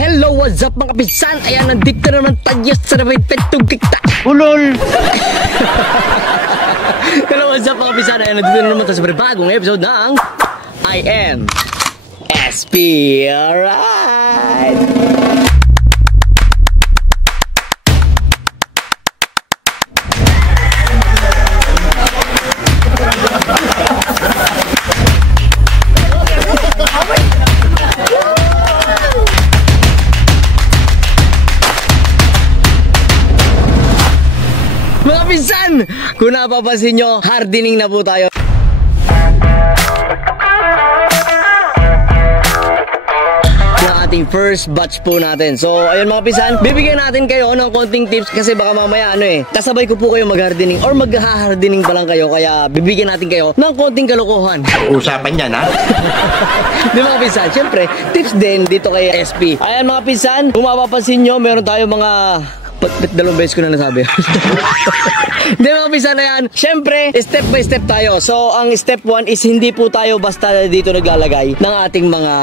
Hello, what's up mga kapisan? Ayan, nandito naman tayo sa Petong Kikta. Ulol! Hello, what's up mga kapisan? Ayan, nandito naman tayo sa bagong episode ng I Am SP. Alright! Mga pinsan, kung napapansin nyo, hardening na po tayo. Ng ating first batch po natin. So, ayun mga pinsan, bibigyan natin kayo ng konting tips kasi baka mamaya kasabay ko po kayo mag-hardening or mag-hardening pa lang kayo. Kaya bibigyan natin kayo ng konting kalokohan. Usapan yan, ha? Di mga pinsan, syempre, tips din dito kay SP. Ayan mga pinsan, kung mapapansin nyo, meron tayo mga... Ba't dalawang beses ko na nasabi? Hindi mga pinsan na yan. Siyempre, step by step tayo. So, ang step 1 is hindi po tayo basta dito naglalagay ng ating mga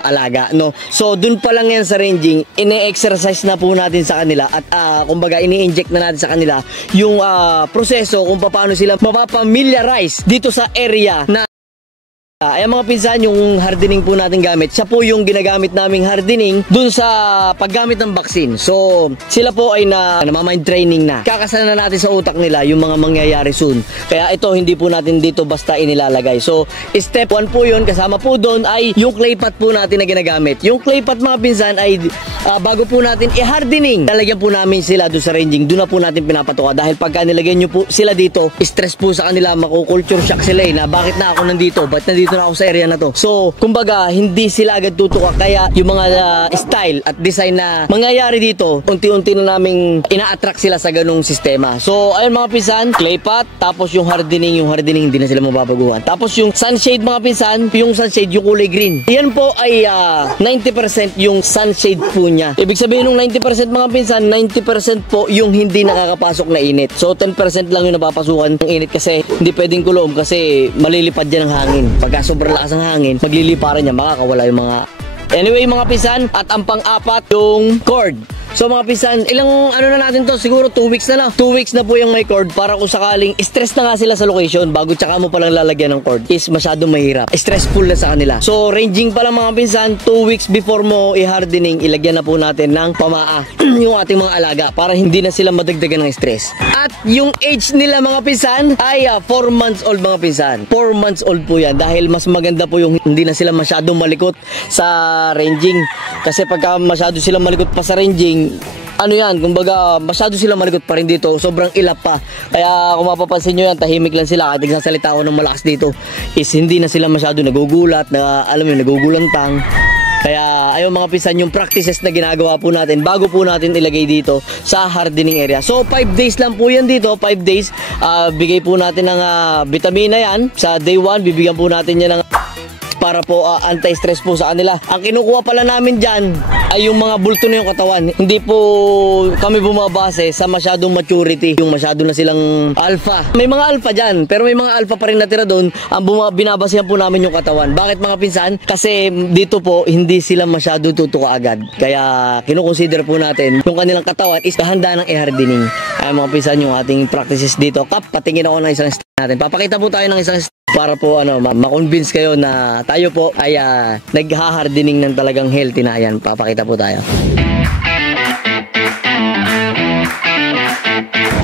alaga, no? So, dun pa lang yan sa ranging, ine-exercise na po natin sa kanila at kumbaga, ini-inject na natin sa kanila yung proseso kung paano sila mapapamiliarize dito sa area na ayan mga pinsan, yung hardening po natin gamit, siya po yung ginagamit naming hardening dun sa paggamit ng vaccine. So, sila po ay namamind training na. Kakasana na natin sa utak nila yung mga mangyayari soon. Kaya ito, hindi po natin dito basta inilalagay. So, step 1 po yun. Kasama po doon ay yung clay pot po natin na ginagamit. Yung clay pot mga pinsan ay bago po natin i-hardening, lalagyan po namin sila doon sa ranging. Doon na po natin pinapatuka. Dahil pagka nilagyan nyo po sila dito, stress po sa kanila, makukulture shock sila na bakit na ako nandito? Ba't nandito na ako sa area na to? So, kumbaga, hindi sila agad tutuka. Kaya yung mga style at design na mangyayari dito, unti-unti na naming ina-attract sila sa ganung sistema. So, ayun mga pinsan, clay pot, tapos yung hardening hindi na sila mababaguhan. Tapos yung sunshade mga pinsan, yung sunshade, yung kulay green. Yan po ay 90% yung sunshade po niya. Ibig sabihin ng 90% mga pinsan, 90% po yung hindi nakakapasok na init. So, 10% lang yung napapasukan ng init kasi hindi pwedeng kulom kasi malilipad yan ng hangin. Pagka sobrang lakas ng hangin, magliliparan niya, makakawala yung mga... Anyway mga pinsan, at ang pang-apat yung cord. So mga pinsan, ilang na natin to? Siguro 2 weeks na lang. 2 weeks na po yung may cord para kung sakaling stress na nga sila sa location bago tsaka mo palang lalagyan ng cord is masyadong mahirap. Stressful na sa kanila. So ranging pa lang mga pinsan, 2 weeks before mo i-hardening, ilagyan na po natin ng pamaa yung ating mga alaga para hindi na sila madagdagan ng stress. At yung age nila mga pinsan ay 4 months old mga pinsan. 4 months old po yan dahil mas maganda po yung hindi na sila masyadong malikot sa ranging. Kasi pagka masyado sila malikot pa sa ranging, kumbaga masyado sila malikot pa rin dito, sobrang ilap pa. Kaya kung mapapansin nyo yan, tahimik lang sila. Kahit nagsasalita ako ng malakas dito is hindi na sila masyado nagugulat, nagugulantang. Kaya ayun mga pinsan, yung practices na ginagawa po natin bago po natin ilagay dito sa hardening area. So 5 days lang po yan dito, 5 days. Bigay po natin ng vitamina yan. Sa day 1, bibigyan po natin yan ng para po anti-stress po sa kanila. Ang kinukuha pala namin dyan ay yung mga bulto na yung katawan. Hindi po kami bumabase sa masyadong maturity, yung masyado na silang alpha. May mga alpha dyan, pero may mga alpha pa rin natira doon. Ang binabasehan po namin yung katawan. Bakit mga pinsan? Kasi dito po hindi sila masyado tutuka agad. Kaya kinukonsider po natin yung kanilang katawan is kahanda ng i-hardening. Ay mga pinsan, yung ating practices dito. Patingin ako ng isang natin. Papakita po tayo ng isang para po ma-convince kayo na tayo po ay nagha-hardening ng talagang healthy na. Yan, papakita po tayo.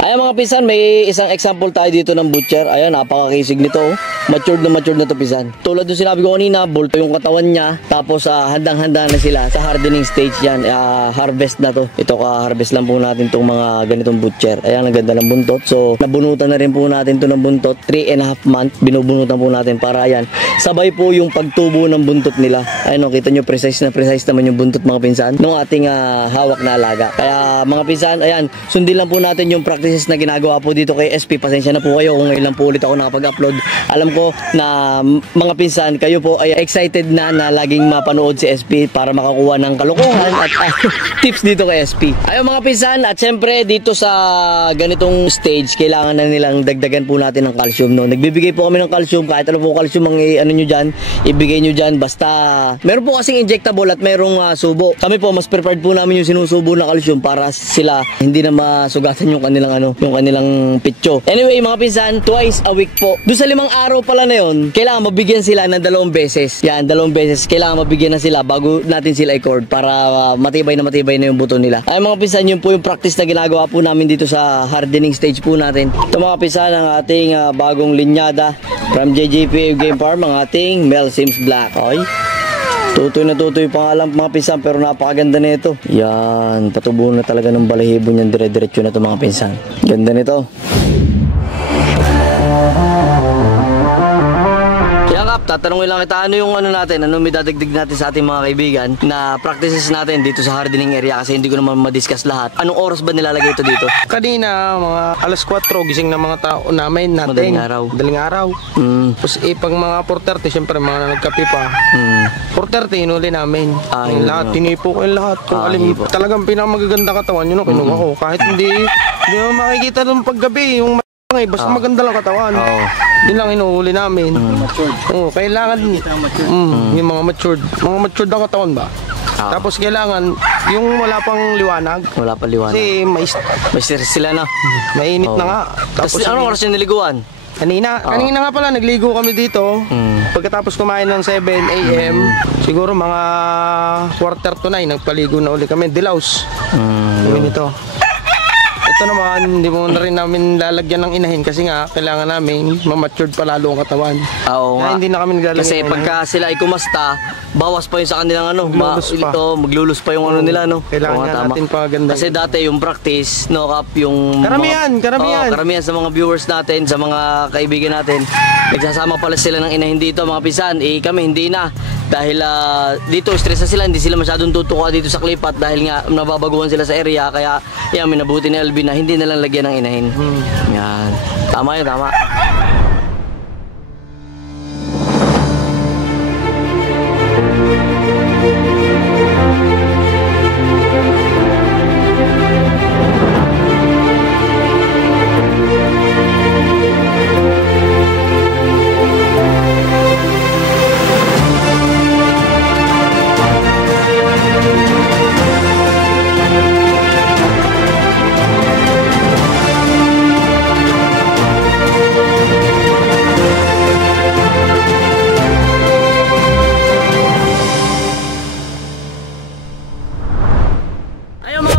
Ayan mga pinsan, may isang example tayo dito ng butcher. Ayan, napakakisig nito. Matured na to pinsan. Tulad ng sinabi ko kanina, bulto yung katawan niya. Tapos handang-handa na sila sa hardening stage yan. Harvest na to. Ito harvest lang po natin itong mga ganitong butcher. Ayan, ang ganda ng buntot. So, nabunutan na rin po natin to ng buntot. 3.5 months, binubunutan po natin para yan. Sabay po yung pagtubo ng buntot nila. Ayan, kita nyo, precise naman yung buntot mga pinsan ng ating hawak na alaga. Kaya mga pinsan, ayan, sundin lang po natin yung practices practice na ginagawa po dito kay SP. Pasensya na po kayo kung ngayon lang po ulit ako nakapag-upload. Alam ko na mga pinsan, kayo po ay excited na laging mapanood si SP para makakuha ng kalokohan at tips dito kay SP. Ayun mga pinsan, at syempre dito sa ganitong stage, kailangan na nilang dagdagan po natin ng calcium, no? Nagbibigay po kami ng calcium, kahit ano po calcium ang ano nyo dyan, ibigay nyo dyan, basta meron po kasing injectable at merong subo. Kami po, mas prepared po namin yung sinusubo na calcium para sila hindi na masugatan yung kanilang pitcho. Anyway mga pinsan, twice a week po. Doon sa 5 araw pala na yun, kailangan mabigyan sila ng 2 beses. Yan, 2 beses. Kailangan mabigyan na sila bago natin sila i-cord para matibay na yung buto nila. Ay mga pinsan, yun po yung practice na ginagawa po namin dito sa hardening stage po natin. Ito mga pinsan, ang ating bagong linyada from JJP Game Farm, ang ating Mel Sims Black. Okay? Tutoy na tutoy pangalan mga pinsan, pero napakaganda na ito. Yan, patubo na talaga ng balahibo niyan, dire-diretso na ito mga pinsan. Ganda nito. Tatanungin lang kita, ano yung natin, ano may dadagdag natin sa ating mga kaibigan na practices natin dito sa hardening area, kasi hindi ko naman ma-discuss lahat. Anong oras ba nilalagay ito dito? Kanina, mga alas 4, gising na mga tao namin natin. Madaling araw. Tapos pag mga 4:30, syempre mga nagkape pa. 4:30, inuli namin. Yung lahat, tinipo ko yung lahat. Kung alim, talagang pinakamagaganda katawan, yun ang kinuha ko. Kahit hindi mo makikita nung paggabi, yung basta maganda lang katawan. Yun lang inuhuli namin. Kailangan yung mga matured. Mga matured ang katawan ba? Tapos kailangan yung wala pang liwanag. Wala pang liwanag. Kasi may stress sila na. Mainit na nga. Tapos anong oras yung niliguan? Kanina nga pala nagligo kami dito. Pagkatapos kumain ng 7 AM, siguro mga 8:45 nagpaligo na uli kami. Dilaws. Kami nito. Ito naman, hindi mo na rin namin lalagyan ng inahin kasi nga kailangan namin ma-matured pa lalo ang katawan. Oo nga. Hindi na kami naglalagyan. Kasi pagka sila ay kumasta, bawas pa yung sa kanilang maglulus pa yung nila, no? Kailangan natin paganda. Kasi dati yung practice, no, Kap, yung karamihan sa mga viewers natin, sa mga kaibigan natin, nagsasama pala sila ng inahin dito, mga pisan. Kami hindi na. Dahil dito stress na sila, hindi sila masyadong tutuka dito sa Klipat dahil nga nababaguhan sila sa area, kaya yan, minabuti ni Alvin na hindi na lang lagyan ng inahin. Yan. Tama yun, tama.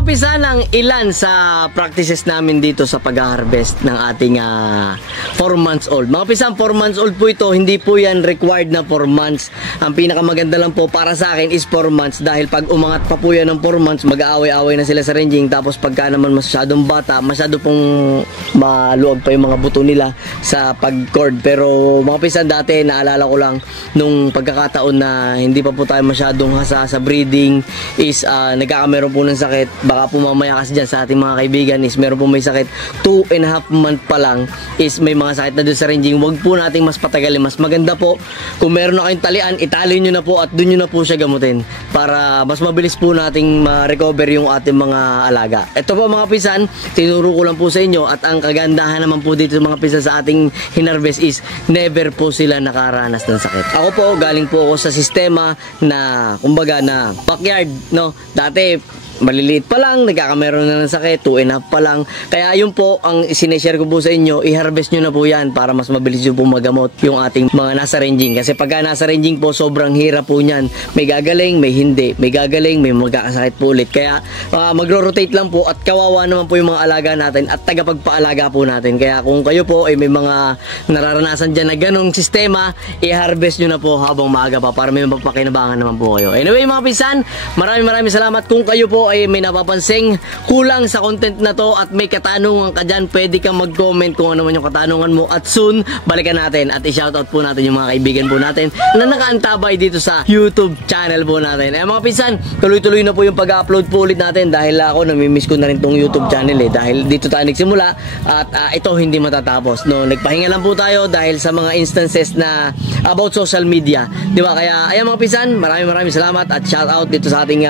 Umpisa ng ilan sa practices namin dito sa pag-harvest ng ating 4 months old. Mga pisang 4 months old po ito, hindi po yan required na 4 months. Ang pinakamaganda lang po para sa akin is 4 months dahil pag umangat pa po yan ng 4 months, mag-aaway-aaway na sila sa ranging. Tapos pagka naman masyadong bata, masyado pong maluwag pa yung mga buto nila sa pag-cord. Pero mga pisang dati, naalala ko lang nung pagkakataon na hindi pa po tayo masyadong hasa sa breeding is nagkakameron po ng sakit. Baka po mamaya kasi dyan sa ating mga kaibigan is meron po may sakit 2.5 month pa lang is may mga sakit na doon sa ranging. Huwag po nating mas patagalin. Mas maganda po kung meron na kayong talian, itali nyo na po at doon nyo na po siya gamutin para mas mabilis po nating ma-recover yung ating mga alaga. Ito po mga pisan, tinuro ko lang po sa inyo at ang kagandahan naman po dito mga pisan sa ating hinarvest is never po sila nakaranas ng sakit. Ako po, galing po ako sa sistema na kumbaga na backyard, no? Dati maliliit pa lang, nagkakameron na ng sakit, 2.5 pa lang. Kaya yun po ang sineshare ko po sa inyo, i-harvest nyo na po yan para mas mabilis nyo po magamot yung ating mga nasa ranging. Kasi pagka nasa ranging po, sobrang hirap po nyan. May gagaling, may hindi. May gagaling, may magkakasakit po ulit. Kaya magro-rotate lang po at kawawa naman po yung mga alaga natin at tagapagpaalaga po natin. Kaya kung kayo po ay may mga nararanasan dyan na ganong sistema, i-harvest nyo na po habang maaga pa para may mapakinabangan naman po kayo. Anyway mga pisan, maraming salamat kung kayo po po ay may napapansing kulang sa content na to at may katanungan ka dyan, pwede kang mag-comment kung ano man yung katanungan mo at soon, balikan natin at i-shoutout po natin yung mga kaibigan po natin na nakaantabay dito sa YouTube channel po natin. Mga pinsan, tuloy-tuloy na po yung pag-upload po ulit natin dahil ako namimiss ko na rin tong YouTube channel dahil dito tayo nagsimula at ito hindi matatapos. No, nagpahinga lang po tayo dahil sa mga instances na about social media. Di ba? Kaya ayan mga pinsan, maraming salamat at shoutout dito sa ating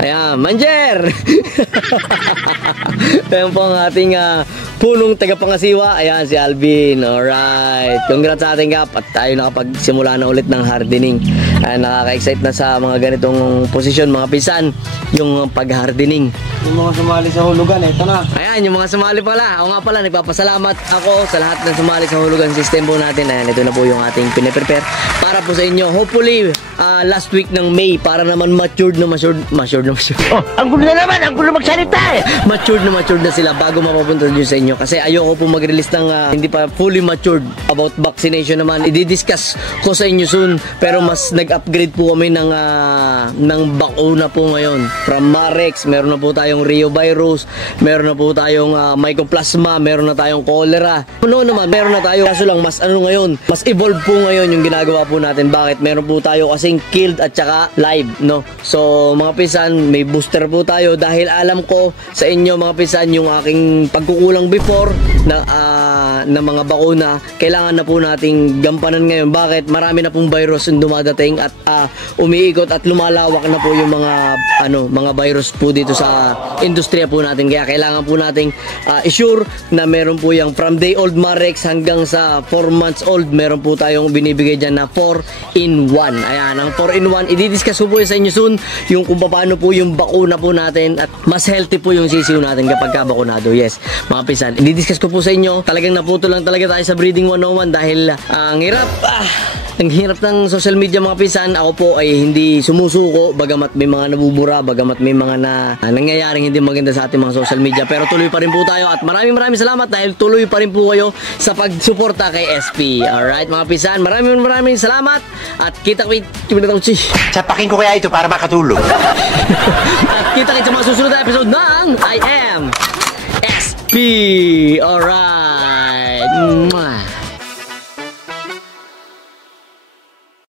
ayan, Manjer! Ayan po ang ating punong tagapangasiwa. Ayan, si Alvin. Alright. Congrats sa ating kap. At tayo nakapagsimula na ulit ng hardening. Ayan, nakaka-excite na sa mga ganitong posisyon, mga pinsan. Yung pag-hardening. Yung mga sumali sa hulugan, ito na. Ayan, yung mga sumali pala. Ako nga pala, nagpapasalamat ako sa lahat ng sumali sa hulugan system po natin. Ayan, ito na po yung ating pinaprepare para po sa inyo. Hopefully, last week ng May para naman matured na. Oh, ang gulo na naman, ang gulo magsalita eh. Matured na sila bago mapapunta dyan sa inyo. Kasi ayoko po mag-release ng hindi pa fully matured about vaccination naman. I-discuss ko sa inyo soon. Pero mas nag-upgrade po kami ng bakuna po ngayon. From Marex, meron na po tayong Reovirus, meron na po tayong Mycoplasma, meron na tayong cholera. Ano naman, meron na tayo. Kaso lang, mas ngayon, mas evolve po ngayon yung ginagawa po natin. Bakit? Meron po tayo kasing killed at saka live, no? So, mga pisan, may booster po tayo dahil alam ko sa inyo mga pisan yung aking pagkukulang before na mga bakuna, kailangan na po nating gampanan ngayon. Bakit? Marami na pong virus yung dumadating at umiikot at lumalawak na po yung mga virus po dito sa industriya po natin. Kaya kailangan po nating i-sure na meron po yung from day old Marex hanggang sa 4 months old, meron po tayong binibigay dyan na 4-in-1. Ayan, ang 4-in-1, i-discuss ko po sa inyo soon yung kung paano po yung bakuna po natin at mas healthy po yung sisiw natin kapag kabakunado. Yes, mga pisan, i-discuss ko po sa inyo. Talagang naputo lang talaga tayo sa Breeding 101 dahil ang hirap ng social media mga pisan. Ako po ay hindi sumusuko bagamat may mga nabubura, bagamat may mga nangyayaring hindi maganda sa ating mga social media, pero tuloy pa rin po tayo at maraming salamat dahil tuloy pa rin po kayo sa pagsuporta kay SP. Alright mga pisan, maraming salamat at Sapakin ko kaya ito para makatulog. At kita sa mga susunod na episode ng I Am SP. Alright.